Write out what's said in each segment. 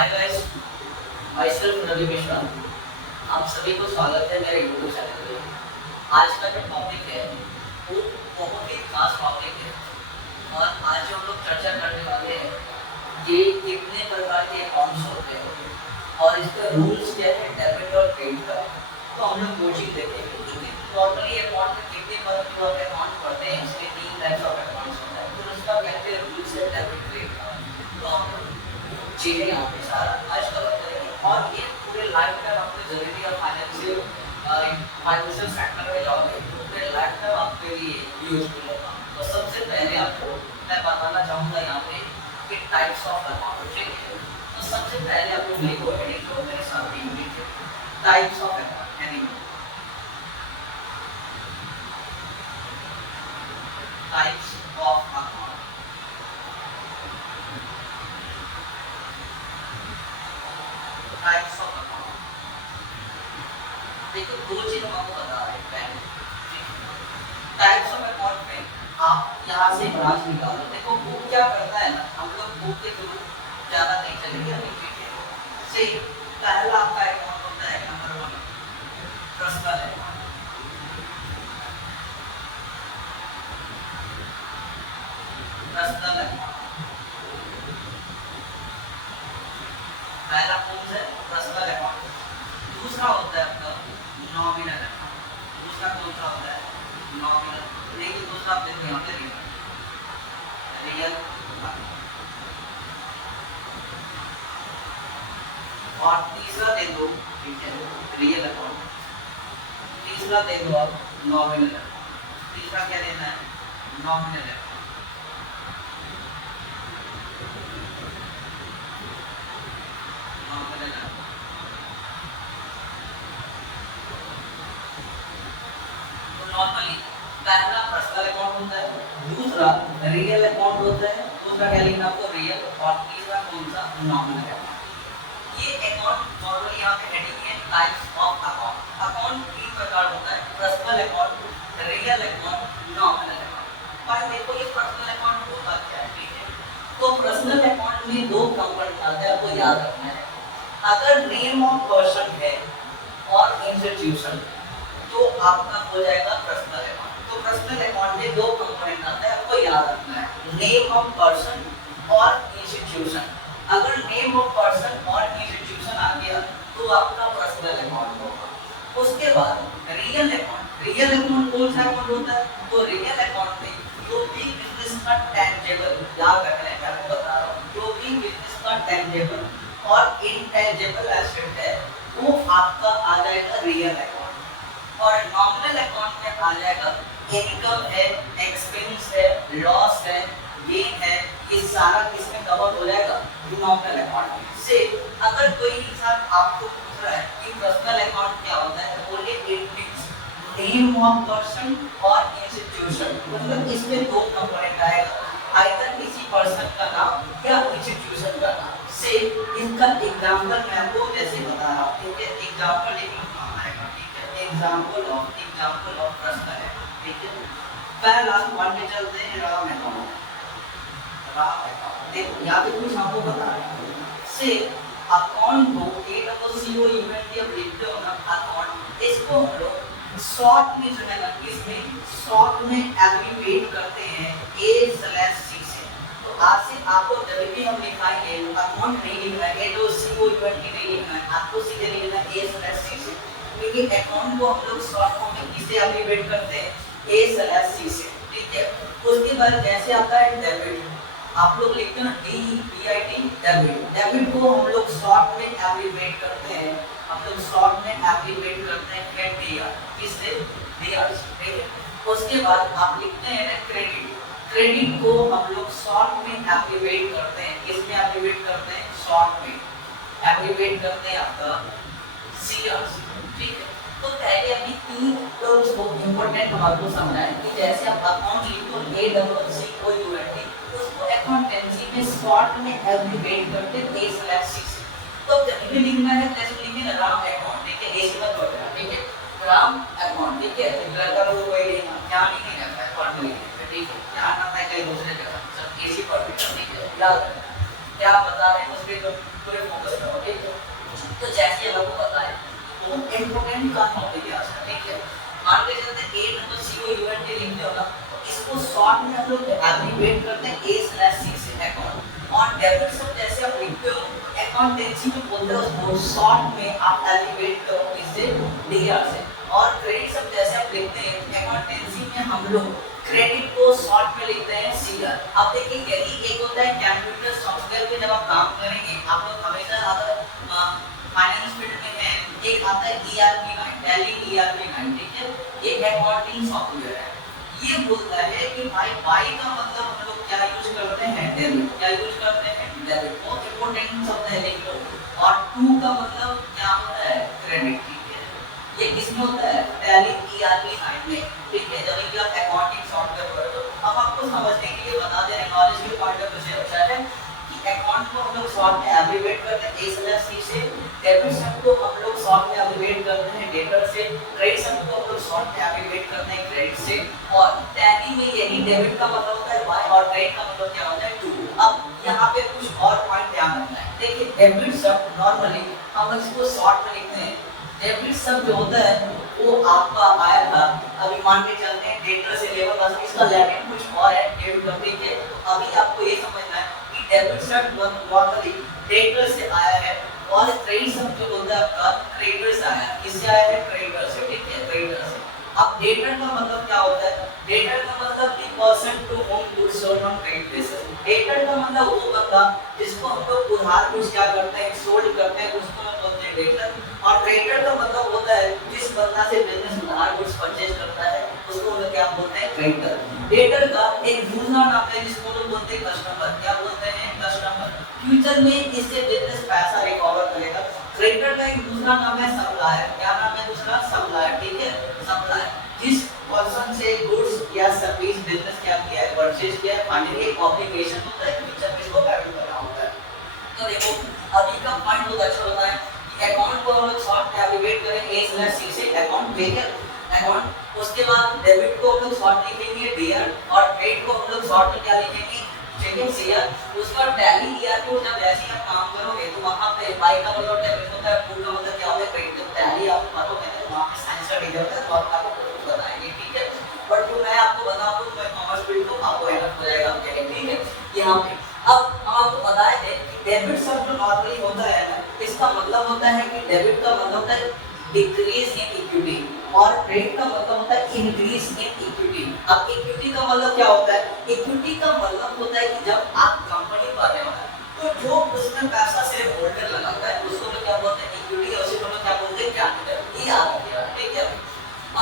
हाय guys, myself Ravi Mishra. आप सभी को स्वागत है मेरे यूट्यूब चैनल पे। आज का जो टॉपिक है वो बहुत ही खास टॉपिक है और आज जो हम लोग चर्चा करने वाले हैं कि कितने प्रकार के अकाउंट्स होते हैं और इसका रूल्स क्या है डेबिट और क्रेडिट का। तो हम लोग वो चीज़ देखेंगे क्योंकि नॉर्मली अकाउंट में कितने मतलब अकाउंट पढ़ते हैं, इसके 3 टाइप्स ऑफ अकाउंट्स होता है। तो उसका कहते हैं रूल्स है डेबिट क्रेडिट का। तो हम लोग चीज़ें यहाँ पे सारा आज कवर करेंगे और ये पूरे लाइफ टाइम आपके जरूरी है। फाइनेंशियल सेक्टर में जाओगे तो पूरे लाइफ टाइम आपके लिए यूजफुल होगा। तो सबसे पहले आपको मैं बताना चाहूँगा यहाँ पे कि टाइप्स ऑफ अकाउंट। ठीक है, तो सबसे पहले आपको लिखो हेडिंग को मेरे साथ English types of account. Heading types of account. Types of account देखो, दो चीज हम आपको बता रहे हैं। पहले टाइप्स ऑफ अकाउंट में आप यहाँ से ब्रांच निकालो। देखो बुक क्या करता है ना, हम लोग बुक के थ्रू ज्यादा नहीं चलेंगे अभी। ठीक है, से पहला आपका अकाउंट होता है number 1 personal account. Personal account पहला कौन सा है? Personal account. दूसरा होता है आपका नॉमिनल अकाउंट। दूसरा कौन सा होता है? नॉमिनल। देखिए दूसरा आप देखो यहाँ पे रियल और तीसरा दे दो। ठीक है, रियल अकाउंट। तीसरा दे दो आप नॉमिनल अकाउंट। तीसरा क्या देना है? Nominal account. Nominal account normally पहला पर्सनल अकाउंट होता है, दूसरा रियल अकाउंट होता है। दूसरा क्या लिखना आपको? रियल। और तीसरा कौन सा? Nominal account. ये अकाउंट नॉर्मली यहाँ पे हेडिंग है टाइप्स ऑफ अकाउंट। अकाउंट 3 प्रकार होता है, personal account, real account, nominal account. भाई देखो ये पर्सनल अकाउंट होता क्या है? ठीक है, तो पर्सनल अकाउंट में 2 कंपोनेंट आते हैं, आपको याद रखना है। अगर नेम ऑफ पर्सन है और इंस्टीट्यूशन तो आपका हो जाएगा पर्सनल अकाउंट। तो पर्सनल अकाउंट में 2 कंपोनेंट आते हैं, आपको याद रखना है, नेम ऑफ पर्सन और इंस्टीट्यूशन। अगर नेम ऑफ पर्सन और इंस्टीट्यूशन आ गया तो आपका पर्सनल अकाउंट होगा। उसके बाद रियल अकाउंट। रियल अकाउंट कौन सा अकाउंट होता है? तो रियल अकाउंट में जो भी बिजनेस का टेंजेबल, याद रखना है, मैं आपको बता रहा हूँ, जो भी बिजनेस का टेंजेबल और इनटेंजेबल एसेट है वो आपका आ जाएगा रियल अकाउंट। और नॉमिनल अकाउंट में आ जाएगा इनकम है, एक्सपेंस है, लॉस है, गेन है, ये सारा किसमें कवर हो जाएगा? नॉमिनल अकाउंट में। से अगर कोई इंसान आपको पूछ रहा है कि पर्सनल अकाउंट क्या होता है, तो बोलिए it means name of person और इंस्टीट्यूशन। मतलब इसमें 2 कंपोनेंट आएगा, आइदर किसी पर्सन का नाम या इंस्टीट्यूशन का नाम। से इसका एग्जांपल मैं आपको जैसे बता रहा हूँ। ठीक है, example example of personal account. ठीक है, पहला वन में चलते हैं राम अकाउंट। राम अकाउंट देखो यहाँ पे कुछ आपको बता रहा हूँ। से अकाउंट को ACCO इवेंट या लिखते हो ना अकाउंट, इसको हम लोग शॉर्ट में जो है ना, इसमें शॉर्ट में एब्रिविएट करते हैं A/C से। तो आज से आपको जब भी हम लिखाएंगे अकाउंट नहीं लिखना है, ACCO इवेंट नहीं लिखना है, आपको सीधे लिखना है A/C से। क्योंकि अकाउंट को हम लोग शॉर्ट फॉर्म में किसे एब्रिविएट करते हैं? A/C से। ठीक है, उसके बाद जैसे आता है डेबिट, आप लोग लिखते हैं ना DEBIT, डेबिट। डेबिट को हम लोग शॉर्ट में एब्रिविएट करते हैं, हम लोग शॉर्ट में एब्रिविएट करते हैं DR। किससे? DR। ठीक है, उसके बाद आप लिखते हैं क्रेडिट। क्रेडिट को हम लोग शॉर्ट में एब्रिविएट करते हैं, किसमें एब्रिविएट करते हैं? शॉर्ट में एब्रिविएट करते हैं आपका CR। ठीक है, तो पहले अभी 3 टर्म्स को इंपॉर्टेंट हम आपको समझाएं कि जैसे आप अकाउंट लिखो ACCOUNT, उसको अकाउंटेंसी में शॉर्ट में एब्रिविएट करते हैं A/C से। तो जब भी लिखना है जैसे लिखेंगे राम अकाउंट। ठीक है, A से मत पढ़ना। ठीक है, राम अकाउंट। ठीक है, लड़का लोग कोई लिखना क्या नहीं रहता है अकाउंट लिखने। ठीक है, ध्यान रखना है कहीं दूसरे जगह सब A से पढ़ लेना। ठीक है, याद रखना क्या बता रहे हैं उस पे पूरे फोकस बहुत इंपॉर्टेंट काम होते हैं आज, ठीक है। मान के चलते हैं ए नंबर सी को यूएनटी लिखते हो ना, तो इसको शॉर्ट में हम लोग एब्रिविएट करते हैं ए स्लैश सी से अकाउंट। और डेबिट सब जैसे आप लिखते हो अकाउंटेंसी में बोलते हो उसको शॉर्ट में आप एब्रिविएट करो इससे डीआर से। और क्रेडिट सब जैसे आप लिखते हैं अकाउंटेंसी में हम लोग क्रेडिट को शॉर्ट में लिखते हैं सीआर। अब देखिए यही एक होता है कंप्यूटर सॉफ्टवेयर पे जब आप काम करेंगे आप लोग हमेशा अगर फाइनेंस फील्ड में है, एक आता है ईआरपी 9 टैली ईआरपी 9, ठीक है, ये अकाउंटिंग सॉफ्टवेयर है। ये बोलता है कि भाई बाई का मतलब हम लोग क्या यूज करते हैं, डेबिट। क्या यूज करते हैं, डेबिट। बहुत इंपॉर्टेंट शब्द है देख लो। और टू का मतलब क्या होता है, क्रेडिट, ठीक है। ये किसमें होता है, टैली ईआरपी 9 में, ठीक है। जब भी आप अकाउंटिंग सॉफ्टवेयर पढ़ो तो अब आपको समझने के लिए बता दे रहे हैं, नॉलेज के पॉइंट ऑफ व्यू से अच्छा है कि अकाउंट को हम लोग शॉर्ट में एब्रिविएट करते हैं ए स्लैश सी से, डेबिट शब्द को हम लोग शॉर्ट में एब्रिविएट करते हैं डेटर से, क्रेडिट शब्द को हम लोग शॉर्ट में एब्रिविएट करते हैं क्रेडिट से। और टैली में यही डेबिट का मतलब होता है बाय और क्रेडिट का मतलब क्या होता है टू। अब यहाँ पे कुछ और पॉइंट ध्यान रखना है। देखिए डेबिट शब्द नॉर्मली हम लोग इसको शॉर्ट में लिखते हैं। डेबिट शब्द जो होता है वो आपका आया था, अभी मान के चलते हैं डेटर से लेवल बस इसका लैटिन कुछ और है, डेबिट का, ठीक है। तो अभी आपको ये समझना है कि डेबिट शब्द नॉर्मली डेटर से आया है और क्रेडिट शब्द जो होता है आपका क्रेडिटर से आया है। किससे आया है, क्रेडिटर से, ठीक है, क्रेडिटर से। अब डेटर का मतलब क्या होता है, डेटर का मतलब the person to whom goods sold on credit basis. Debtor का मतलब वो बंदा जिसको हम लोग उधार कुछ क्या करते हैं, सोल्ड करते हैं, उसको हम बोलते हैं डेटर। और क्रेडिटर का मतलब होता है जिस बंदा से बिजनेस उधार कुछ परचेज करता है उसको हम लोग क्या बोलते हैं, क्रेडिटर। डेटर का एक दूसरा नाम है जिसको लोग बोलते हैं कस्टमर। क्या बोलते हैं, कस्टमर। फ्यूचर में इससे बिजनेस पैसा रिकवर करेगा। क्रेडिटर का एक दूसरा नाम है सप्लायर। क्या नाम है दूसरा, सप्लायर, ठीक है, सप्लायर। जिस पर्सन से गुड्स या सर्विस बिजनेस क्या किया है, परचेज किया है, फाइनली एक ऑब्लिगेशन होता है फ्यूचर में इसको पेमेंट करना होता है। तो देखो अभी का पॉइंट बहुत अच्छा होता है कि अकाउंट को हम लोग शॉर्ट में एब्रिविएट करेंगे ए स्लैश सी से अकाउंट, ठीक है, अकाउंट। उसके बाद डेबिट को हम लोग शॉर्ट लिखेंगे डीआर और क्रेडिट को हम लोग शॉर्ट में क्या लिखेंगे, ठीक है, सीआर। उसका टैली ईआर को जब ऐसे ही आप काम करोगे तो वहां पे बाई का मतलब डेबिट होता है, टू का मतलब क्या होता है, क्रेडिट। तो टैली आप पढ़ोगे तो वहां पे साइंस का टीचर होता है तो आपको कुछ बताएंगे, ठीक है। बट जो मैं आपको बताऊं तो मैं कॉमर्स फील्ड को आपको हेल्प हो जाएगा आपके लिए, ठीक है। यहाँ पे अब हम आपको बताए थे कि डेबिट शब्द जो नॉर्मली होता है ना, इसका मतलब होता है कि डेबिट का मतलब होता है डिक्रीज इन इक्विटी और क्रेडिट का मतलब होता है इंक्रीज इन इक्विटी। अब इक्विटी का मतलब क्या होता है, इक्विटी का मतलब होता है कि जब आप कंपनी पर रहे हो तो जो उसमें पैसा सिर्फ होल्डर लगाता है उसको लोग क्या बोलते हैं, इक्विटी। और उसी को लोग क्या बोलते हैं, कैपिटल। ये आ गया, ठीक है।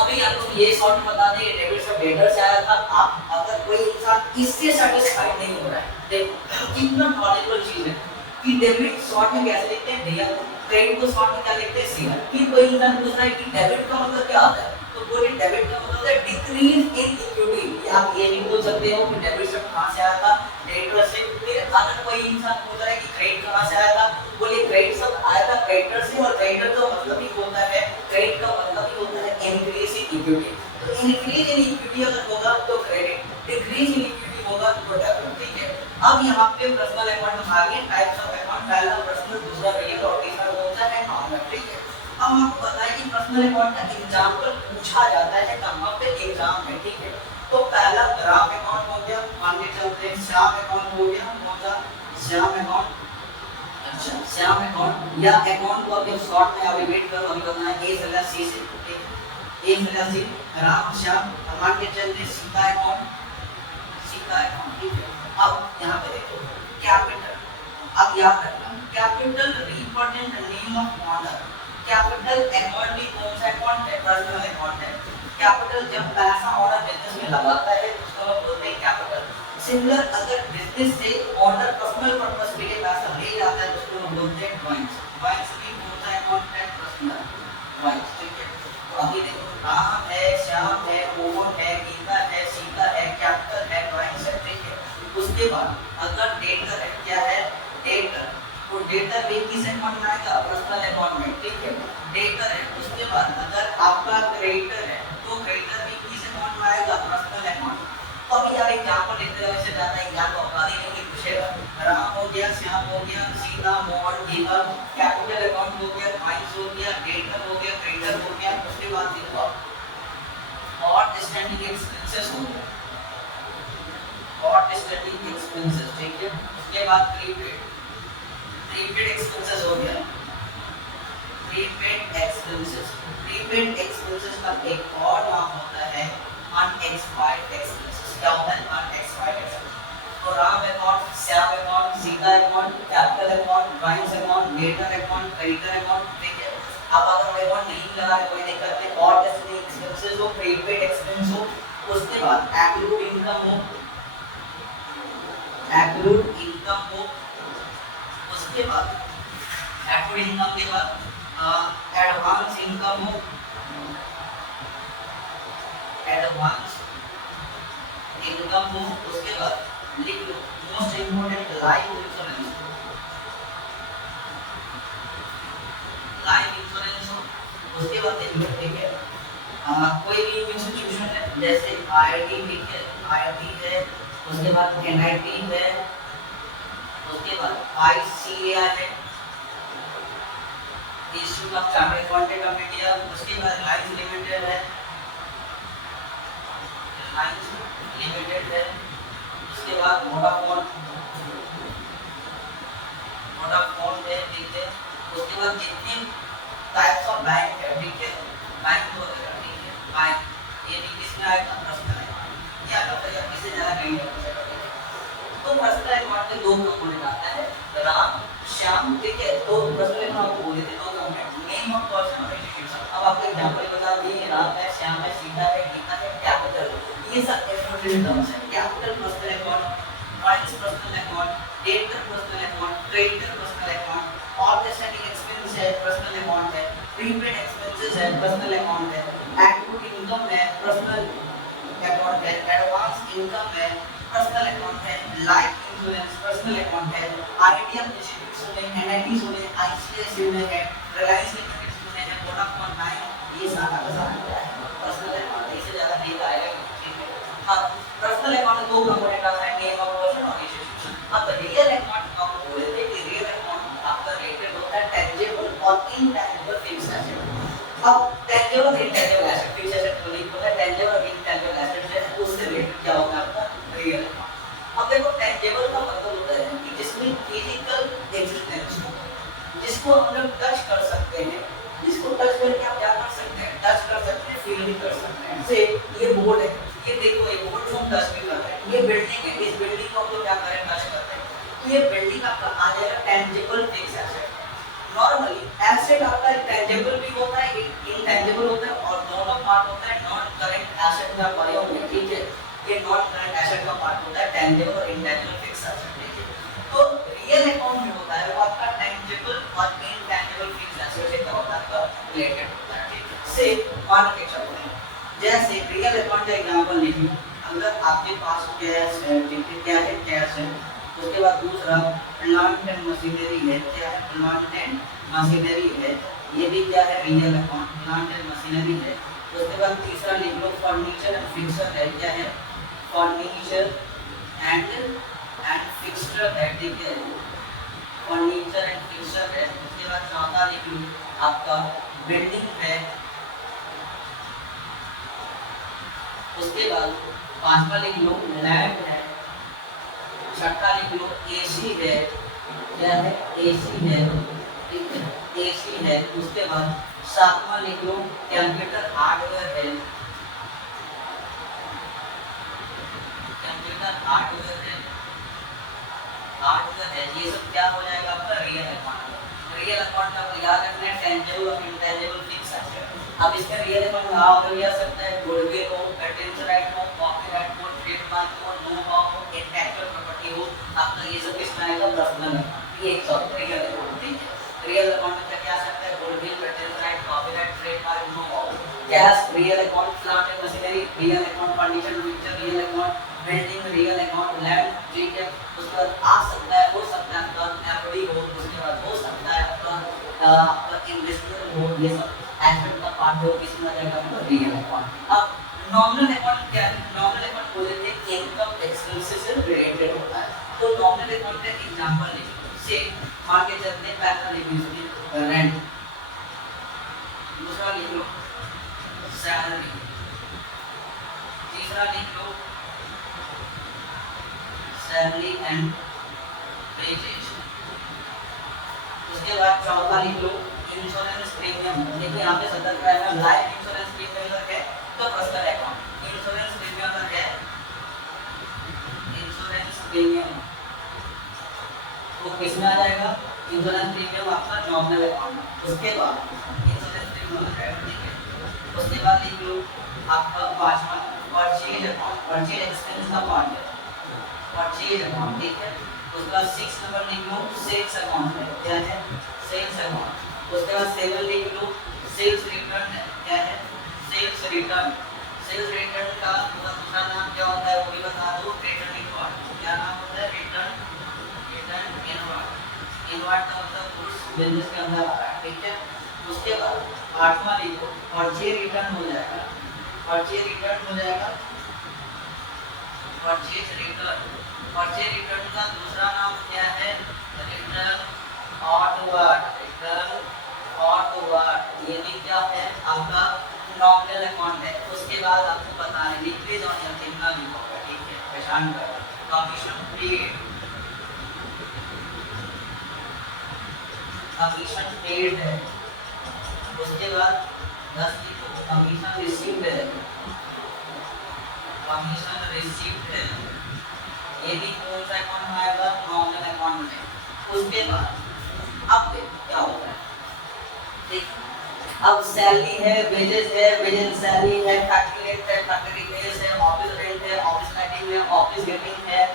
अभी आपको ये शॉर्ट बता दें कि डेबिट शब्द डेटर से आया था। आप अगर कोई इंसान इससे सेटिस्फाइड नहीं हो रहा है, देखो कितना नॉलेजेबल चीज है कि डेबिट शॉर्ट में कैसे लिखते हैं भैया, क्रेडिट को शॉर्ट में क्या लिखते हैं, सीआर। फिर कोई इंसान पूछ रहा है कि डेबिट का मतलब क्या होता है, तो बोलिए डेबिट का मतलब है डिक्रीज इन इक्विटी। आप ये भी बोल सकते हो कि डेबिट शब्द कहां से आया था, डेटर से। फिर अगर कोई इंसान पूछ रहा है कि क्रेडिट कहां से आया था, बोलिए क्रेडिट शब्द आया था क्रेडिटर से। और क्रेडिटर का मतलब ही होता है, क्रेडिट का मतलब ही होता है इंक्रीज इन इक्विटी। तो इंक्रीज इन इक्विटी अगर होगा तो क्रेडिट, डिक्रीज इन इक्विटी होगा तो डेबिट, ठीक है। अब यहाँ पे पर्सनल अकाउंट आ गए, टाइप्स ऑफ अकाउंट, पहला पर्सनल, दूसरा रियल और तीसरा कौन सा है, नॉमिनल, ठीक है। अब आपको बताएं कि पर्सनल अकाउंट का एग्जांपल पूछा जाता है कहां पे, एग्जाम में, ठीक है। तो पहला ग्राफ अकाउंट हो गया, मान के चलते हैं श्याम अकाउंट हो गया, कौन सा, श्याम अकाउंट। अच्छा, श्याम अकाउंट या अकाउंट को अभी शॉर्ट में एब्रिविएट करो, अभी करना है ए स्लैश सी से, ठीक है, A slash C, Ram Shyam. मान के चलते सीता अकाउंट, सीता अकाउंट, ठीक है। अब यहाँ पे देखो कैपिटल, अब याद रखना capital represent name of owner. Capital account भी कौन सा अकाउंट है, पर्सनल अकाउंट है। कैपिटल जब पैसा ऑनर बिजनेस में लगाता है उसको हम बोलते हैं कैपिटल। सिमिलर अगर बिजनेस से ऑनर पर्सनल पर्पस के लिए पैसा ले जाता है तो उसको हम बोलते हैं ड्राइंग्स। ड्राइंग्स भी कौन सा अकाउंट है, पर्सनल ड्राइंग्स, ठीक है। तो अभी देखो राम है, श्याम है, मोहन है, गीता है, सीता है, कैपिटल है, ड्राइंग्स है, ठीक है। उसके बाद अगर डेटर है, क्या है, डेटर, तो डेटर भी किस अकाउंट में आएगा, पर्सनल अकाउंट में, ठीक है, डेटर है। उसके बाद अगर आपका क्रेडिटर है तो क्रेडिटर भी किस अकाउंट में आएगा, पर्सनल अकाउंट। तो अभी यार एग्जांपल लिखते रहो, इससे ज्यादा एग्जांपल बता देंगे कि पूछेगा। राम हो गया, श्याम हो गया, सीता, मोहन, गीता, कैपिटल अकाउंट हो गया, ड्राइंग्स हो गया, डेटर हो गया, क्रेडिटर हो गया, उसके बाद देखो आउटस्टैंडिंग एक्सपेंसेस हो गया, आउटस्टैंडिंग एक्सपेंसेस, ठीक है। उसके बाद प्रीपेड, प्रीपेड एक्सपेंसेस हो गया, प्रीपेड एक्सपेंसेस, प्रीपेड एक्सपेंसेस का एक और नाम होता है अनएक्सपायर्ड एक्सपेंसेस। क्या होता है अनएक्सपायर्ड एक्सपेंसेस? तो Ram account, Shyam account, Sita account, capital account, drawings account, debtor account, creditor account, ठीक है। अब अगर अकाउंट नहीं लगा है कोई दिक्कत नहीं, और जैसे एक्सपेंसेस हो, प्रीपेड एक्सपेंस हो, उसके बाद एक्रूड इनकम हो, एक्रूड इनकम हो, उसके बाद एक्रूड इनकम के बाद एडवांस इनकम हो, एडवांस इनकम हो, उसके बाद लिख लो most important life insurance, life insurance हो, उसके बाद देख लो, ठीक है। कोई भी इंस्टीट्यूशन है जैसे आईआईटी, ठीक है, आईआईटी है, उसके बाद एनआईटी है, उसके बाद आईसीएआई है, institute of chartered accountant of India, उसके बाद रिलायंस लिमिटेड है, रिलायंस लिमिटेड है, उसके बाद वोडाफोन, वोडाफोन है, ठीक है। उसके बाद जितने टाइप्स ऑफ बैंक है, ठीक है, बैंक वगैरह, ठीक है, बैंक, ये भी किसमें आएगा? Personal account. या तो फिर इससे ज़्यादा नहीं हो सकता, ठीक है। तो पर्सनल अकाउंट में दो कंपोनेंट आता है, राम, श्याम, ठीक है। तो पर्सनल अकाउंट आपको बोले थे दो कंपोनेंट, नेम ऑफ पर्सन और इंस्टीट्यूशन। अब आपको एग्जांपल बता दिए, राम है, श्याम है, सीता है, गीता है, कैपिटल, ये सब इंपॉर्टेंट टर्म्स हैं। Capital personal account, drawings personal account, debtor personal account, creditor personal account, outstanding expense है पर्सनल अकाउंट है, प्रीपेड एक्सपेंसेस है पर्सनल अकाउंट है, एक्रूड इनकम है पर्सनल अकाउंट है, एडवांस इनकम है पर्सनल अकाउंट है, लाइफ इंश्योरेंस पर्सनल अकाउंट है, IDF institute सुने, एनआईटी सुने, आईसीआईसीआई सुने हैं, रिलायंस लिमिटेड सुने हैं, वोडाफोन बैंक, ये सारा का सारा क्या है? Personal account. इससे ज़्यादा नहीं आएगा, ठीक है। अब पर्सनल अकाउंट में दो कंपोनेंट आता है, नेम ऑफ पर्सन और इंस्टीट्यूशन। अब रियल अकाउंट आपको बोले थे कि रियल अकाउंट आपका रेटेड होता है टेंजिबल और इनटेंजिबल फिक्स्ड एसेट। अब टेंजिबल और इनटेंजिबल एसेट, फिक्स्ड एसेट को नहीं होता है, टेंजिबल और इनटेंजिबल एसेट है, उससे रिलेटेड क्या होता है आपका रियल अकाउंट। अब देखो टेंजिबल का मतलब होता है कि जिसमें फिजिकल एग्जिस्टेंस हो, जिसको हम लोग टच कर सकते हैं, जिसको टच करके आप क्या कर सकते हैं? टच कर सकते हैं, फील भी कर सकते हैं। से ये बोर्ड है, ये देखो ये बोर्ड को हम टच भी कर रहे हैं, ये बिल्डिंग है, इस बिल्डिंग को हम लोग क्या करें? टच करते हैं, तो ये बिल्डिंग आपका आ जाएगा tangible fixed asset. Normally asset आपका टेंजिबल भी होता है, इनटेंजिबल होता है, और दोनों पार्ट होता है नॉन करंट एसेट का प्रयोग में, ठीक है। ये नॉन करंट एसेट का पार्ट होता है टेंजिबल और इनटेंजिबल फिक्स्ड एसेट, ठीक है। तो रियल अकाउंट जो होता है वो आपका टेंजिबल और इनटेंजिबल फिक्स्ड एसेट से क्या होता है? आपका रिलेटेड होता है, ठीक है। से मान के चलते हैं, जैसे रियल अकाउंट का एग्जांपल लीजिए, अगर आपके पास कैश है, ठीक है, क्या है? कैश है। उसके बाद दूसरा प्लांट एंड मशीनरी है, क्या है? प्लांट एंड मशीनरी है, ये भी क्या है? Real account, plant and machinery है। उसके बाद तीसरा लिख लो फर्नीचर एंड फिक्सचर है, क्या है? फर्नीचर एंड फिक्सचर है, ठीक है, फर्नीचर एंड फिक्सचर है। उसके बाद चौथा लिख लो आपका बिल्डिंग है। उसके बाद पांचवा लिख लो लैंड है। छठा लिख लो एसी है, क्या है? एसी है, ठीक है, एसी है। उसके बाद सातवां लिख लो कंप्यूटर हार्डवेयर है, कंप्यूटर हार्डवेयर है, हार्डवेयर है। ये सब क्या हो जाएगा? आपका रियल अकाउंट। रियल अकाउंट आपको याद रखना है टेंजिबल और इनटेंजिबल फिक्स्ड एसेट। अब इसका रियल अकाउंट आ हो सकता है गुडविल हो, पेटेंट राइट हो, कॉपीराइट हो, ट्रेडमार्क हो, नो हाउ हो, इंटेलेक्चुअल प्रॉपर्टी हो, आपका ये सब किसमें आएगा? Personal account. ये एक सब रियल अकाउंट, ठीक है। रियल अकाउंट में क्या क्या आ सकता है? Goodwill, patent right, copyright, trademark, know how. Cash real account, plant and machinery real account, furniture fixture real account, building real account, land, ठीक है। उसके बाद आ सकता है, हो सकता है आपका एफडी हो, उसके बाद हो सकता है आपका इन्वेस्टमेंट हो, ये सब एसेट का पार्ट हो, किसमें आ जाएगा? मतलब रियल अकाउंट। अब नॉमिनल अकाउंट क्या है? नॉमिनल अकाउंट बोले थे इनकम एक्सपेंसेस से रिलेटेड होता है। तो नॉमिनल अकाउंट का एग्जांपल लिखो, से मान के चलते हैं पहला लिख लीजिए रेंट, दूसरा लिख लो एंड वेजेज। उसके बाद चौथा लिख लो इंश्योरेंस प्रीमियम। देखिए यहाँ पे सतर्क रहेगा, लाइफ इंश्योरेंस प्रीमियम अगर है तो पर्सनल अकाउंट, इंश्योरेंस प्रीमियम अगर है इंश्योरेंस प्रीमियम वो किसमें आ जाएगा, इंश्योरेंस प्रीमियम आपका नॉमिनल अकाउंट। उसके बाद इंश्योरेंस प्रीमियम आ जाएगा, ठीक है। उसके बाद लिख लो आपका पांचवा परचेज अकाउंट, परचेज एक्सपेंस का पार्ट है परचेज अकाउंट, ठीक है। उसके बाद 6 नंबर लिख लो सेल्स अकाउंट है, क्या है सेल्स अकाउंट। उसके बाद 7 लिख लो सेल्स रिटर्न है, क्या है सेल्स रिटर्न। सेल्स रिटर्न का दूसरा नाम क्या होता है वो भी बता दो, रिटर्न इनवर्ड। क्या नाम होता है रिटर्न, रिटर्न इनवर्ड। इनवर्ड का मतलब गुड्स बिजनेस के अंदर आ रहा है, ठीक है। उसके बाद आठवां लिखो परचेज रिटर्न हो जाएगा, परचेज रिटर्न हो जाएगा, परचेज रिटर्न। परचेज रिटर्न का दूसरा नाम क्या है, रिटर्न ऑटवर्ड, रिटर्न ऑटवर्ड। ये भी क्या है आपका नॉमिनल अकाउंट है। उसके बाद आपको बताना है लिखते जाओ या कितना भी होगा, ठीक है, पहचान कर। कमीशन पेड, कमीशन पेड है। उसके बाद 10 लिखो कमीशन रिसीव्ड है, कमीशन रिसीव्ड है। ये भी कौन सा अकाउंट में आएगा, नॉमिनल अकाउंट में। उसके बाद अब देखो क्या होता है, देखो अब सैलरी है, वेजेस है, वेजेस सैलरी है, फैक्ट्री रेंट है, फैक्ट्री वेजेस है, ऑफिस रेंट है, ऑफिस लाइटिंग है, ऑफिस गेटिंग है,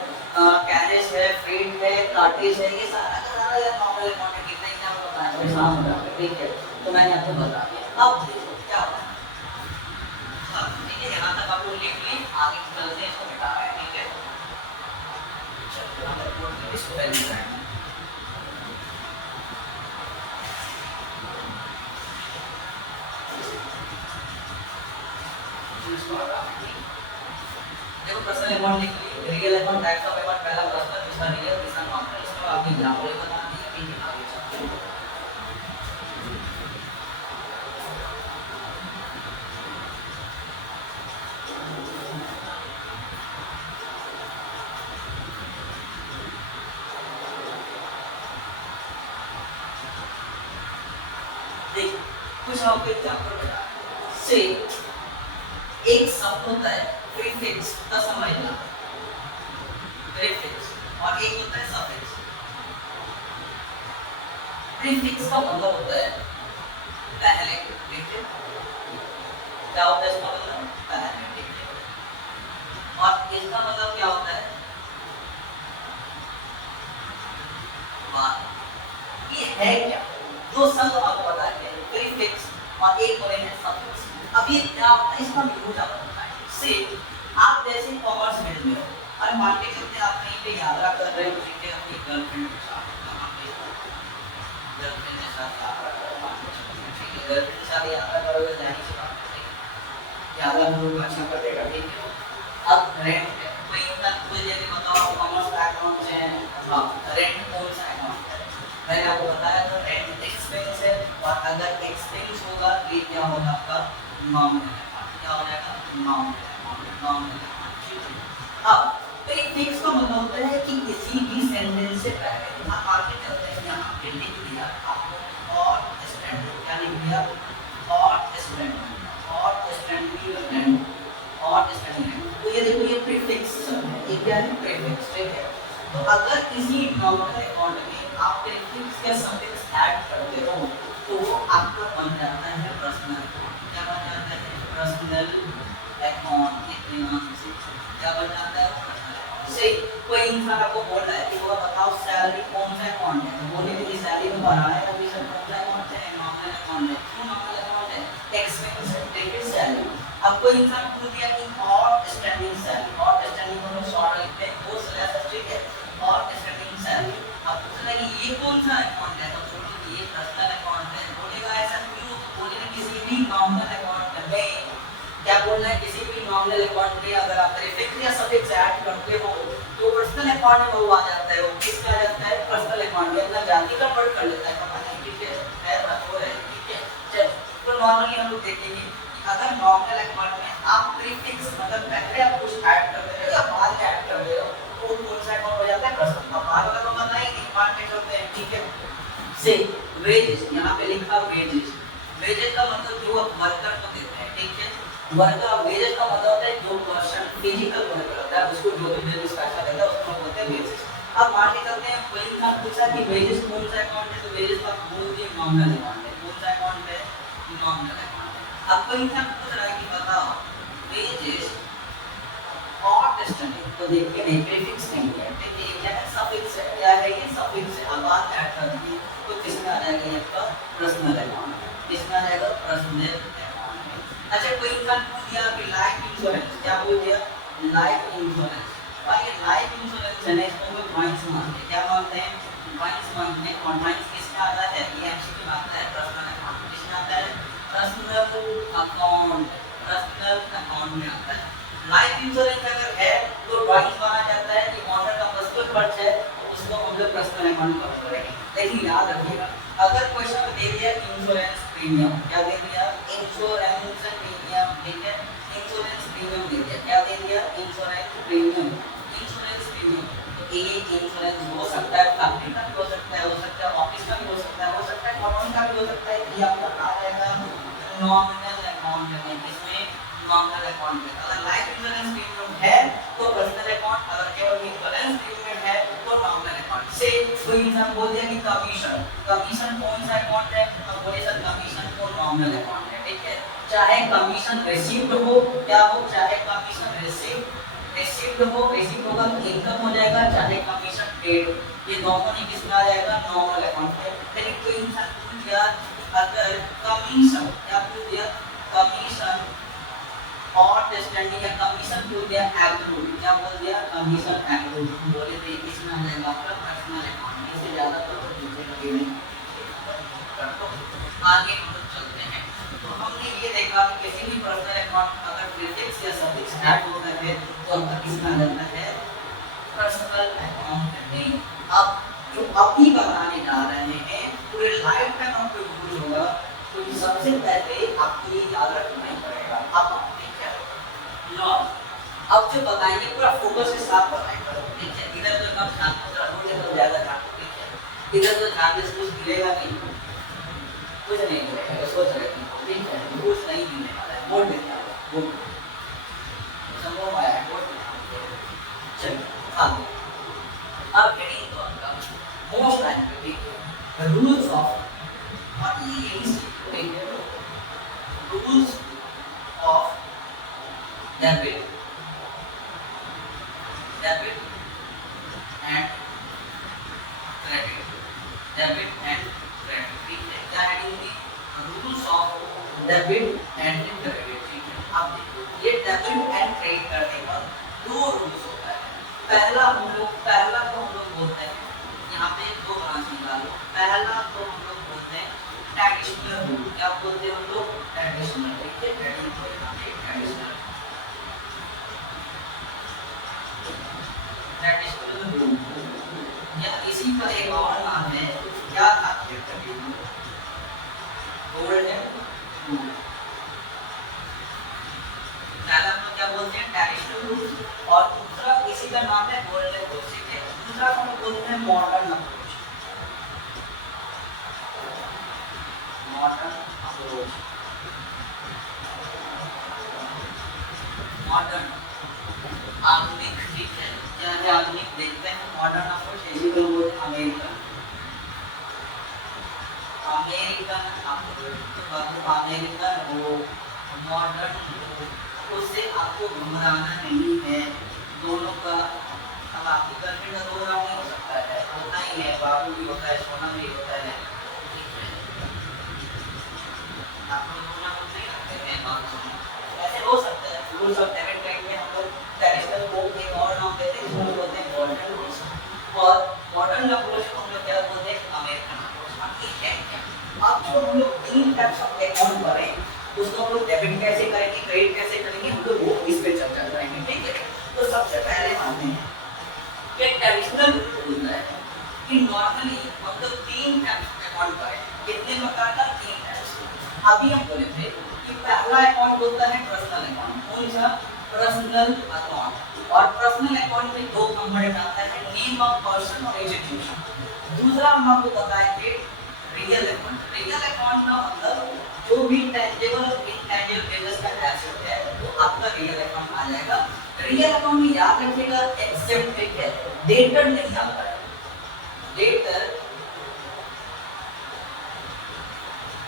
कैरेज है, फ्रेट है, कार्टेज है, ये सारा का सारा ये नॉमिनल अकाउंट है। कितना क्या बताना है हिसाब बता के, ठीक है। तो मैंने आपको बता दिया। अब देखो क्या होता है, हाँ ठीक है, यहाँ तक आप लोग लिख ली, आगे चलते हैं इसको मिटा रहे हैं, ठीक है। चलो यहाँ तक बोल के इसको पहले मिटाएंगे। देखो पर्सनल अकाउंट लिख ली, real account types of account, पहला पर्सनल, दूसरा रियल, तीसरा नॉमिनल। इसको आपने एग्जांपल बता दिया, ठीक है। आगे चलते हैं। देखिए कुछ आपको एग्जांपल बता से एक शब्द होता है प्रीफिक्स का समझना, प्रीफिक्स, और एक होता है सफिक्स। प्रीफिक्स का मतलब होता है पहले, ठीक है, क्या होता है इसका मतलब पहले, ठीक है। और इसका मतलब क्या होता है बाद। ये है क्या, दो शब्द आपको बता दिए, प्रीफिक्स और एक बोले हैं सफिक्स। अब ये क्या होता है, इसका यूज आप बताएं। से आप जैसे कॉमर्स फील्ड में हो, और मान के चलते आप कहीं पे यात्रा कर रहे हो, ठीक है, अपनी गर्लफ्रेंड के साथ, कहाँ पे गर्लफ्रेंड के साथ यात्रा करो, मान के चलते, ठीक है, गर्लफ्रेंड के साथ यात्रा करोगे, जाहिर सी बात है यात्रा करोगे अच्छा करेगा, ठीक है। अब रेंट है, कोई इंसान कोई जगह बताओ कॉमर्स बैकग्राउंड से है, हाँ रेंट कौन सा अकाउंट है, मैंने आपको बताया तो रेंट एक्सपेंस है। और अगर एक्सपेंस होगा ये क्या होगा आपका नॉमिनल अकाउंट, क्या हो जाएगा नॉमिनल अकाउंट, नॉमिनल अकाउंट। अब प्रीफिक्स का मतलब होता है कि किसी भी सेंटेंस से पहले आप आगे चलते हैं, यहाँ पे लिख दिया आपको और स्टैंडर्ड, क्या लिख दिया और स्टैंडर्ड, और स्टैंडर्ड, और स्टैंडर्ड। तो ये देखो ये प्रीफिक्स है, ये क्या है प्रीफिक्स, ठीक है। तो अगर किसी नॉमिनल अकाउंट में आप प्रीफिक्स या सफिक्स ऐड करते हो तो वो आपका बन जाता है पर्सनल अकाउंट। क्या बन जाता है पर्सनल अकाउंट, क्या बन जाता है पर्सनल अकाउंट। से कोई इंसान आपको बोल रहा है कि वो बताओ सैलरी कौन सा अकाउंट है, तो बोलने के लिए सैलरी में बढ़ाया है, अभी सर कौन सा अकाउंट है नॉमिनल अकाउंट है, क्यों नॉमिनल अकाउंट है एक्सपेंस है, देखिए सैलरी। अब कोई इंसान पूछ दिया कि और स्टैंडिंग सैलरी, और स्टैंडिंग को हम शॉर्ट लिखते हैं वो स्लैश, ठीक है, और स्टैंडिंग सैलरी। अब पूछना कि ये कौन सा अकाउंट है, तो बोलो कि ये पर्सनल अकाउंट है। बोलेगा ऐसा क्यों, तो बोलेगा किसी भी नॉमिनल अकाउंट में, क्या बोलना है किसी भी नॉमिनल अकाउंट में अगर आप प्रीफिक्स या सफिक्स ऐड करते हो तो पर्सनल अकाउंट में वो आ जाता है, वो किसका आ जाता है पर्सनल अकाउंट में, अपना जाति का वर्ड कर लेता है, पता नहीं, ठीक है बात हो रहा है, ठीक है। चलो तो नॉर्मली हम लोग देखेंगे अगर नॉमिनल अकाउंट में आप प्रीफिक्स मतलब पहले आप कुछ ऐड कर रहे हो या बाद में ऐड कर रहे हो तो कौन सा अकाउंट हो जाता है अब बार बार तो करना ही नहीं, पार्ट में चलते हैं, ठीक है। से वेजेस, यहाँ पे लिखा वेजेस, वेजेस का मतलब जो आप वर्कर को देते हैं, ठीक है। वर्कर, वेजेस का मतलब होता है जो पर्सन फिजिकल वर्क करता है उसको जो भी वेजेस पैसा देता है उसको बोलते हैं वेजेस। अब मान के चलते हैं कोई इंसान पूछा कि वेजेस कौन सा अकाउंट है, तो वेजेस का बोल दिए नॉमिनल अकाउंट है। कौन सा अकाउंट है? नॉमिनल अकाउंट है। अब कोई इंसान पूछ रहा है कि बताओ वेजेस और टेस्टमेंट, तो देखिए नहीं, प्रीफिक्स नहीं है, ठीक है। क्या है? सफिक्स है। क्या है ये? सफिक्स है। अब बात ऐड कर दी तो किसमें आ जाएगा ये आपका पर्सनल अकाउंट, किसमें आ जाएगा? पर्सनल अकाउंट में। अच्छा कोई इंसान पूछ दिया कि लाइफ इंश्योरेंस, क्या बोल दिया? Life insurance. और ये लाइफ इंश्योरेंस है ना, इसको हम लोग पॉइंट्स मानते हैं। क्या मानते हैं? पॉइंट्स मानते हैं। और पॉइंट्स किसमें आता है? ये एमसीक्यू में आता है, पर्सनल अकाउंट। किसमें आता है? पर्सनल अकाउंट, पर्सनल अकाउंट में आता है। लाइफ इंश्योरेंस अगर है तो ड्राइंग माना जाता है कि ऑनर का पर्सनल खर्च है, उसको हम लोग पर्सनल अकाउंट कवर करेंगे। लेकिन याद रखिएगा अगर क्वेश्चन में दे दिया इंश्योरेंस प्रीमियम, क्या दे दिया? इंश्योरेंस प्रीमियम, ठीक है। इंश्योरेंस प्रीमियम दे दिया, क्या दे दिया? Insurance premium, insurance premium. तो ये इंश्योरेंस हो सकता है फैक्ट्री का भी हो सकता है ऑफिस का भी हो सकता है कॉलोनी का भी हो सकता है। ये आपका आ जाएगा नॉमिनल अकाउंट में, किसमें? नॉमिनल अकाउंट में। अगर लाइफ इंश्योरेंस प्रीमियम है तो पर्सनल अकाउंट, अगर केवल इंश्योरेंस प्रीमियम है तो नॉमिनल अकाउंट। से कोई इंसान बोल दिया कि कमीशन, कमीशन कौन सा अकाउंट है? तो बोले सर कमीशन को नॉमिनल अकाउंट है, ठीक है। चाहे कमीशन रिसीव्ड हो, क्या हो? चाहे कमीशन रिसीव्ड हो, रिसीव्ड होगा तो इनकम हो जाएगा, चाहे कमीशन पेड, ये दोनों ही किसमें आ जाएगा? नॉमिनल अकाउंट में। लेकिन कोई इंसान पूछ दिया अगर कमीशन, क्या पूछ दिया? कमीशन और टेस्टेंडिंग या कमीशन बोल दिया एक्रूड, क्या बोल दिया? कमीशन एक्रूड, बोले तो इसमें आ जाएगा आपका पर्सनल अकाउंट में। इससे ज्यादा तो पूछेगा भी नहीं। आगे हम लोग चलते हैं। तो हमने ये देखा कि किसी भी पर्सनल अकाउंट अगर प्रीफिक्स या सफिक्स ऐड होता है तो आपका किसमें आ जाता है? पर्सनल अकाउंट में। अब जो अभी बनाने जा रहे हैं पूरे लाइफ टाइम आपको यूज होगा, तो सबसे पहले आपको ये याद रखना ही पड़ेगा। अब लॉस, अब जो बताएंगे पूरा फोकस के साथ बताएंगे, ठीक है। इधर तो कम ध्यान दूसरा मुझे तो ज्यादा ध्यान, ठीक है। इधर तो ध्यान से कुछ मिलेगा नहीं, कुछ नहीं मिलेगा, सोच रहे हैं, ठीक है। कुछ नहीं मिलने वाला है, बोल देता है वो संभव आया है, बोल चलिए आगे। अब हेडिंग तो आपका मोस्ट लाइन रूल्स ऑफ, और ये यही ठीक है, rules of debit and credit, debit and credit, ठीक है। क्या हेडिंग थी? Rules of debit and credit, ठीक है। अब देखो ये डेबिट एंड क्रेडिट करने का दो रूल्स होता है। पहला तो हम लोग बोलते हैं, यहाँ पे दो ब्रांच निकालो। पहला तो हम लोग बोलते हैं ट्रेडिशनल रूल, क्या बोलते हैं हम लोग? ट्रेडिशनल, ठीक है। हेडिंग को यहाँ पे ट्रेडिशनल, ट्रेडिशनल रूल या इसी का एक और नाम है, क्या था? Golden rule. पहला हम क्या बोलते हैं? ट्रेडिशनल रूल, और दूसरा इसी का नाम है गोल्डन रूल, ठीक है। दूसरा हम बोलते हैं modern approach, modern approach, modern आधुनिक, ठीक है। क्या है आधुनिक? देखते हैं मॉडर्न अप्रोच, इसी को बोलते हैं अमेरिकन, अमेरिकन अप्रोच। तो अमेरिकन वो मॉडर्न, उससे आपको घुमाना नहीं है दोनों का। अब आपकी गर्लफ्रेंड का दो नाम नहीं हो सकता है, होता ही है, बाबू भी होता है, सोना भी होता है, ठीक है। आप लोग दो नाम नहीं रखते हैं, बात सुनो, ऐसे हो सकता है। रूल्स ऑफ डेबिट क्रेडिट में हम लोग ट्रेडिशनल को एक और नाम देते हैं, जिसको बोलते हैं गोल्डन रूल्स, और मॉडर्न अप्रोच को हम लोग क्या बोलते हैं? American approach. अब ये है क्या? अब जो हम लोग तीन टाइप्स ऑफ अकाउंट करें उसको हम लोग डेबिट कैसे करेंगे, क्रेडिट कैसे करेंगे, हम लोग वो इस पे चर्चा करेंगे, ठीक है। तो सबसे पहले मानते हैं कि ट्रेडिशनल होता है कि नॉर्मली हम लोग तीन टाइप्स अकाउंट करें। कितने प्रकार का? तीन टाइप्स। अभी हम बोले थे कि पहला अकाउंट होता है पर्सनल अकाउंट, कौन सा? पर्सनल अकाउंट, और पर्सनल अकाउंट में दो कंपोनेंट आता है, नेम ऑफ पर्सन और इंस्टीट्यूशन। दूसरा हम आपको बताएंगे रियल अकाउंट। रियल अकाउंट का मतलब जो भी टेंजेबल और इनटेंजेबल बिजनेस का एसेट है वो आपका रियल अकाउंट आ जाएगा। रियल अकाउंट में याद रखिएगा एक्सेप्ट है, डेटर नहीं आता है, डेटर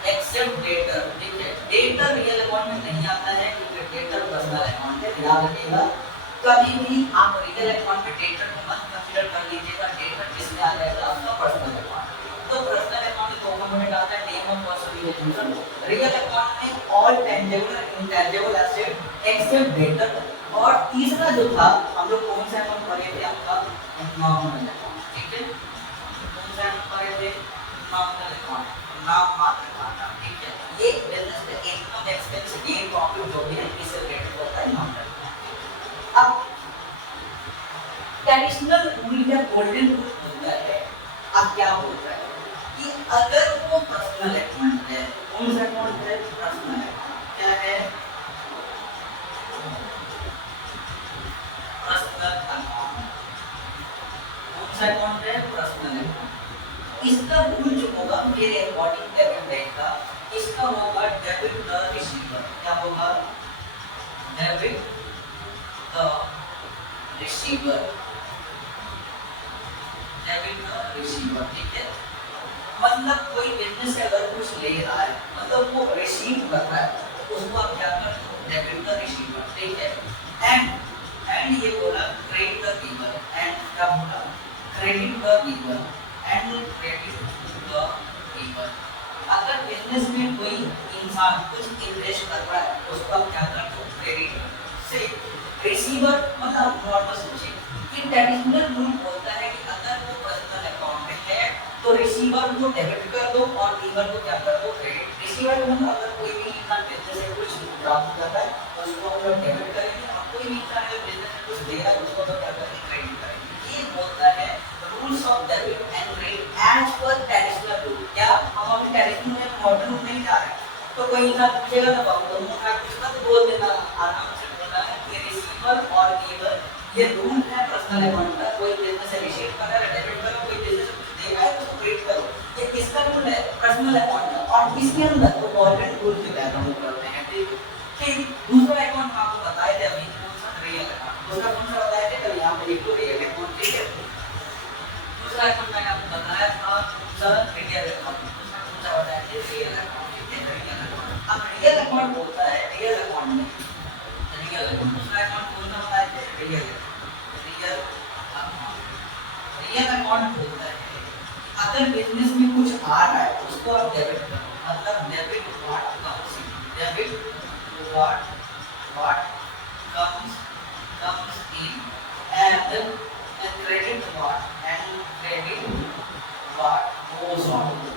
एक्सेप्ट डेटर, ठीक है, डेटर रियल अकाउंट में नहीं आता है क्योंकि डेटर पर्सनल अकाउंट है। याद रखिएगा कभी भी आप रियल अकाउंट में डेटर को मत कंसीडर कर लीजिएगा, डेटर किसमें आ जाएगा आपका पर्सनल अकाउंट। तो पर्सनल अकाउंट में दो कंपोनेंट आता है, name of person institution. Real account में ऑल टेंजेबल और इनटेंजेबल एसेट एक्सेप्ट डेटर। और तीसरा जो था हम लोग कौन सा अकाउंट पढ़े थे आपका नॉमिनल अकाउंट, ठीक है, कौन सा अकाउंट पढ़े थे नॉमिनल अकाउंट, नाम मात्र खाता, ठीक है। ये बिजनेस का इनकम एक्सपेंस गेन प्रॉफिट जो भी है इससे रिलेटेड होता है नॉमिनल। अब ट्रेडिशनल रूल या गोल्डन रूल होता है, अब क्या होता है कि अगर वो पर्सनल अकाउंट है, कौन सा अकाउंट है पर्सनल अकाउंट, क्या है पर्सनल अकाउंट, कौन सा अकाउंट है पर्सनल अकाउंट। इसका रूल जो होगा मेरे अकॉर्डिंग डेबिट बैंक का, इसका होगा डेबिट द रिसीवर, क्या होगा debit the receiver, debit the receiver, ठीक है। मतलब कोई बिजनेस अगर कुछ ले रहा है, मतलब वो रिसीव कर रहा है, उसको आप क्या करते हो डेबिट द रिसीवर, ठीक है। एंड ये बोला क्रेडिट द गिवर, एंड क्या बोला credit the giver, and credit the giver. अगर बिजनेस में कोई इंसान कुछ इन्वेस्ट कर रहा है उसको आप क्या करते हो क्रेडिट से। रिसीवर मतलब नॉर्मल सोचिए कि ट्रेडिशनल रूल बोलता है कि अगर वो पर्सनल अकाउंट में है तो रिसीवर को डेबिट कर दो और गिवर को क्या कर दो क्रेडिट। रिसीवर मतलब अगर कोई भी इंसान बिजनेस से कुछ प्राप्त कर रहा है तो उसको हम लोग डेबिट करेंगे, और कोई भी इंसान अगर बिजनेस से कुछ दे रहा है उसको तो क्या करेंगे क्रेडिट करेंगे। ये बोलता है rules of debit and credit as per traditional rule. क्या हम अभी ट्रेडिशनल में मॉडर्न रूल नहीं जा रहे हैं, तो कोई इंसान पूछेगा ना बाबू तुम क्या कुछ मत बोल देना, आराम से बोलना है कि रिसीवर और गिवर ये रूल है पर्सनल अकाउंट का। कोई बिजनेस से रिसीव कर रहा है डेबिट करो, कोई बिजनेस से कुछ दे रहा है तो क्रेडिट करो, ये किसका रूल है पर्सनल अकाउंट का। और इसके अंदर तो गवर्नमेंट रूल के तहत हम करते हैं, ठीक। फिर दूसरा अकाउंट हम आपको बताए थे अभी कौन सा रियल अकाउंट, दूसरा कौन सा बताए थे कल यहां पे लिख लो रियल अकाउंट, ठीक है। दूसरा अकाउंट मैंने आपको बताया था सर रियल अकाउंट, दूसरा कौन सा बताया थे रियल अकाउंट, ठीक है रियल अकाउंट। अब रियल अकाउंट होता है रियल अकाउंट में रियल अकाउंट, दूसरा अकाउंट कौन सा बताया थे रियल अकाउंट। रियल अकाउंट होता है अगर बिजनेस में कुछ आ रहा है उसको आप डेबिट करो, मतलब debit what comes in, debit what comes in and credit what goes out.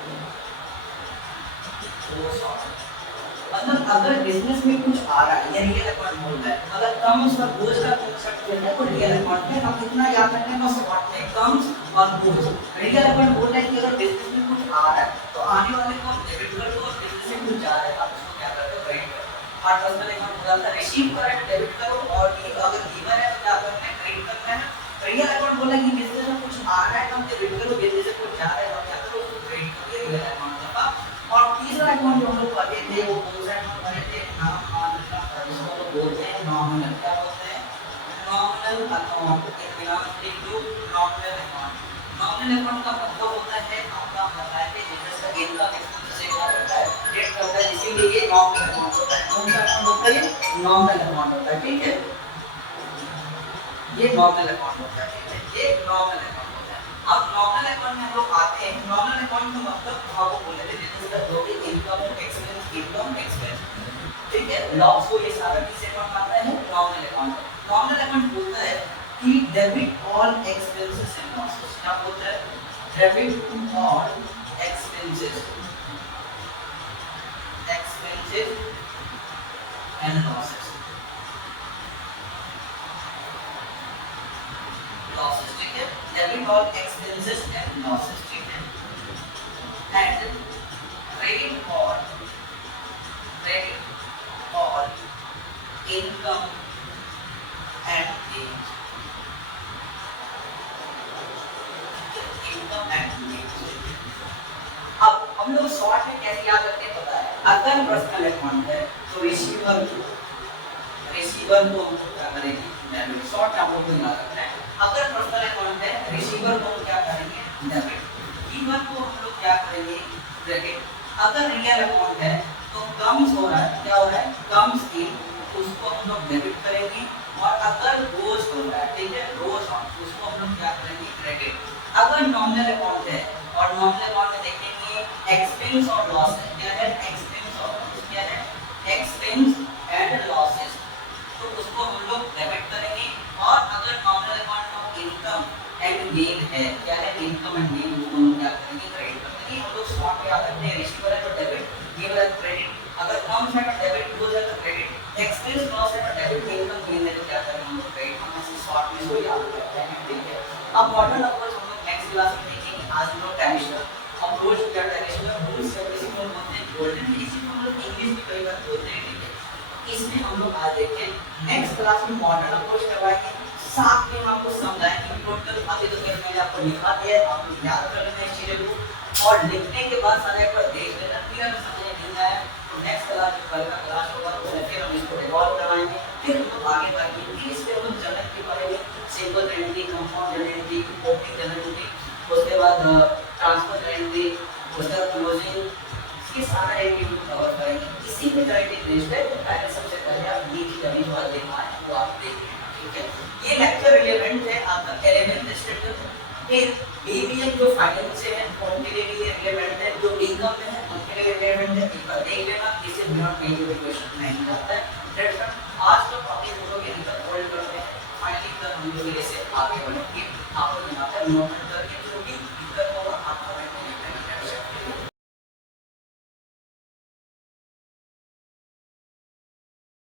मतलब अगर बिजनेस में कुछ आ रहा है ये रियल अकाउंट बोलता है, मतलब कम्स और गोस का कांसेप्ट जो है वो रियल अकाउंट में हम इतना याद रखते हैं बस शॉर्ट में कम्स और गोस। रियल अकाउंट बोल रहा है कि अगर बिजनेस में कुछ आ रहा है तो आने वाले को आप डेबिट कर दो, और बिजनेस में कुछ जा रहा है आप उसको क्या करते हो क्रेडिट कर दो। और पर्सनल अकाउंट बोलता है रिसीव कर रहा है डेबिट करो, और अगर गिवर है तो क्या करना है क्रेडिट करना है। रियल अकाउंट बोला कि बिजनेस में कुछ आ रहा है तो डेबिट करो, बिजनेस से कुछ जा रहा है तो क्या करो उसको क्रेडिट करो, ये रियल अकाउंट था। और तीसरा अकाउंट जो हम लोग पढ़े थे वो कौन सा अकाउंट पढ़े थे नाम मात्र का, जिसको लोग बोलते हैं नॉमिनल, क्या बोलते हैं नॉमिनल अकाउंट, एक नाम लिख low nominal account. Nominal account का मतलब होता है आपका होता है बिजनेस का इनकम एक्सपेंस से क्या करता है डेट करता है, इसीलिए ये नॉमिनल अकाउंट होता है। कौन सा अकाउंट होता है नॉमिनल अकाउंट होता है, ठीक है, ये नॉमिनल अकाउंट होता है, ठीक है, ये नॉमिनल अकाउंट होता है। अब नॉमिनल अकाउंट में हम लोग आते हैं, नॉमिनल अकाउंट का मतलब हम आपको बोले थे बिजनेस का जो भी इनकम एक्सपेंस, ठीक है, लॉस को ये सारा किस अकाउंट में आता है नॉमिनल अकाउंट। नॉमिनल अकाउंट बोलता है कि debit all expenses and losses, क्या बोलता है debit all expenses and losses, ठीक है, debit all expenses and losses, ठीक है, एंड क्रेडिट ऑल इनकम लोग शॉर्ट में कैसे याद रखते हैं पता है, अगर पर्सनल अकाउंट है तो रिसीवर को हम लोग क्या करेंगे, डेबिट। शॉर्ट में आप लोग को याद रखना है, अगर पर्सनल अकाउंट है रिसीवर को हम क्या करेंगे, डेबिट। गिवन को हम लोग क्या करेंगे, क्रेडिट। अगर रियल अकाउंट है तो कम्स हो रहा है, क्या हो रहा है, कम्स इन, उसको हम लोग डेबिट करेंगे। और अगर गोज हो रहा है, ठीक है, गोज ऑन, उसको हम लोग क्या करेंगे, क्रेडिट। अगर नॉमिनल अकाउंट है और नॉमिनल अकाउंट में देखेंगे एक्सपेंस और लॉस है, क्या है, एक्सपेंस और क्या है, एक्सपेंस एंड लॉसेस, तो उसको हम लोग डेबिट करेंगे। और अगर नॉमिनल अकाउंट में इनकम एंड गेन है, क्या है, इनकम एंड गेन, उसको हम क्या करेंगे, क्रेडिट कर देंगे। हम लोग शॉर्ट में याद रखते हैं, रिसीवर है तो डेबिट, गिवन है तो क्रेडिट, अगर कम है तो डेबिट, गोज है तो क्रेडिट, एक्सपेंस लॉस है तो डेबिट, इनकम गेन है तो क्या करेंगे, हम लोग क्रेडिट। हम ऐसे शॉर्ट में इसको याद रखते हैं, ठीक है। अब मॉडल अप्रोच हम लोग नेक्स्ट क्लास में देखेंगे। आज हम लोग ट्रेडिशनल अप्रोच क्या, ट्रेडिशनल रूल्स है, इसी को बोलते हैं गोल्डन, इसी को हम लोग इंग्लिश में कई बार बोलते हैं, ठीक है। इसमें हम लोग आज देखते हैं, नेक्स्ट क्लास में मॉडल अप्रोच करवाएंगे, साथ में हम आपको समझाएंगे टोटल। अभी तो मैंने आपको लिखा दिया है, आपको याद कर लेना है इस चीज़ को, और लिखने के बाद सारे एक बार देख लेना, क्लियर समझ नहीं आया तो नेक्स्ट क्लास जो कल का क्लास होगा उसमें फिर हम इसको रिवॉल्व कराएंगे। फिर हम लोग आगे बढ़ेंगे, इससे हम लोग जनरल के बारे में, simple generality, compound generality, optic generality, उसके बाद ट्रांसफर जनरलिटी, उसके बाद क्लोजिंग, ये सारा एक हम कवर करेंगे। इसी पे जनरलिटी बेस्ड है, तो पहले सबसे पहले आप ये चीज अभी जो आज देखना है वो आप देख लेना, ठीक है। ये लेक्चर रिलेवेंट है आपका 11th स्टैंडर्ड। फिर बीबीएम जो फाइनेंस से है उनके लिए भी ये रिलेवेंट है, जो इनकम में है उनके लिए रिलेवेंट है, एक बार देख लेना, इससे बिना कोई क्वेश्चन नहीं आता है। दैट्स ऑल, आज का टॉपिक हम लोग यहीं तक होल्ड करते हैं। फाइनली हम लोग इससे आगे बढ़ेंगे। आप लोग यहाँ पर नोट